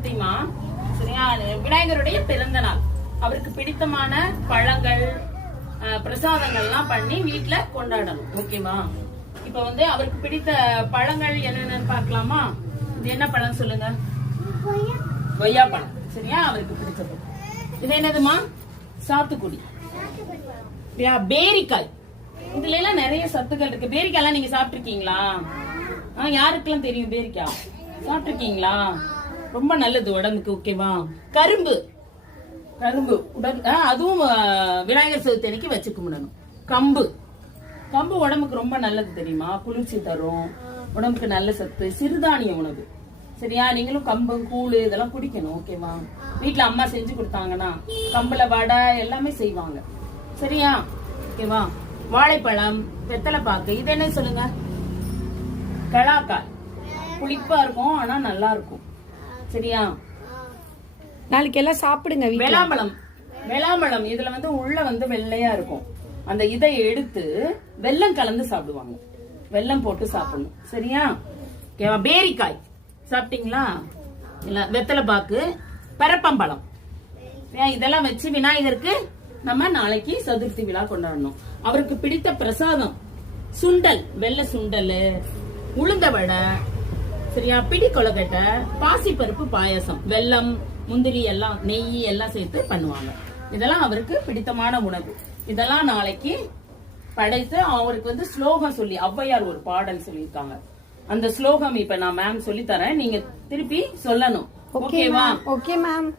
சதுர்த்திமா. சரியா? விநாயகருடைய பிறந்த நாள். அவருக்கு பிடித்தமான பழங்கள் பிரசாதங்கள்லாம் பண்ணி வீட்டுல கொண்டாடணும். ஓகேவா? இப்ப வந்து அவருக்கு பிடித்த பழங்கள் என்னென்னு பார்க்கலாமா? இது என்ன பழம் சொல்லுங்க? கொய்யா பழம். சரியா? அவருக்கு பிடிச்சது. இது என்னதுமா? சாத்துக்குடி. பேரிக்காய். இதுல எல்லாம் நிறைய சத்துக்கள் இருக்கு. பேரிக்காய் எல்லாம் நீங்க சாப்பிட்டுருக்கீங்களா? யாருக்கெல்லாம் தெரியும் பேரிக்காய்? சாப்பிட்டுருக்கீங்களா? ரொம்ப நல்லது உடம்புக்கு. ஓகேவா? கரும்பு. கரும்பு அதுவும் விநாயகர் சதுர்த்தி அன்னைக்கு வச்சு கும்பிடணும். கம்பு. கம்பு உடம்புக்கு ரொம்ப நல்லது தெரியுமா? குளிர்ச்சி தரும், உடம்புக்கு நல்ல சத்து. சிறுதானிய உணவு. சரியா? நீங்களும் கம்பு கூழ் இதெல்லாம் குடிக்கணும். ஓகேவா? வீட்டுல அம்மா செஞ்சு கொடுத்தாங்கன்னா கம்புல வடை எல்லாமே செய்வாங்க. சரியா? ஓகேவா? வாழைப்பழம், வெத்தலை பாக்கு. இது என்ன சொல்லுங்க? கலாக்காய். புளிப்பா இருக்கும், ஆனா நல்லா இருக்கும். சரியா? நாளைக்கு எல்லாம் சாப்பிடுங்க. வெளாம்பழம். வெளாம்பழம் இதுல வந்து உள்ள வந்து வெள்ளையா இருக்கும். அந்த இதை எடுத்து வெல்லம் கலந்து சாப்பிடுவாங்க. வெல்லம் போட்டு சாப்பிடணும். சரியா? பேரிக்காய் சாப்பிட்டீங்களா? இல்ல. வெத்தலை பாக்கு, பரப்பம்பழம். இதெல்லாம் வச்சு விநாயகருக்கு நம்ம நாளைக்கு சதுர்த்தி விழா கொண்டாடணும். அவருக்கு பிடித்த பிரசாதம் சுண்டல், வெள்ளை சுண்டல், உளுந்த வடை. சரியா? பிடி கொழுக்கட்டை, பாசி பருப்பு பாயாசம், வெல்லம், முந்திரி எல்லாம், நெய் எல்லாம் சேர்த்து பண்ணுவாங்க. இதெல்லாம் அவருக்கு பிடித்தமான உணவு. இதெல்லாம் நாளைக்கு படைத்து அவருக்கு வந்து ஸ்லோகம் சொல்லி, ஔவையார் ஒரு பாடல் சொல்லியிருக்காங்க. அந்த ஸ்லோகம் இப்ப நான் மேம் சொல்லி தரேன், நீங்க திருப்பி சொல்லணும். ஓகேவா? Okay ma'am.